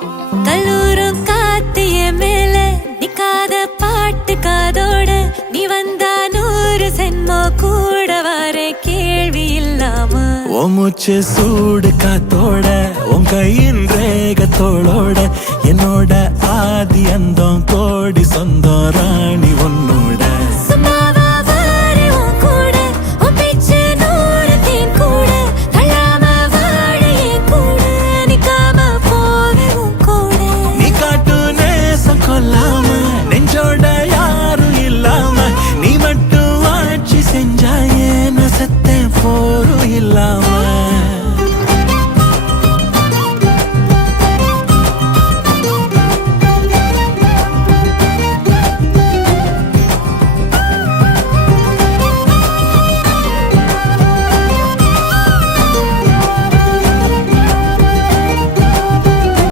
கல்லூரும் காத்திய மேல நிக்காத பாட்டு காதோட நீ வந்தா 100 சென்மோ கூட வர கேள்வி இல்லாம ஓ மூச்சு சூடு காத்தோட உன் கையின் ரேகத்தோளோட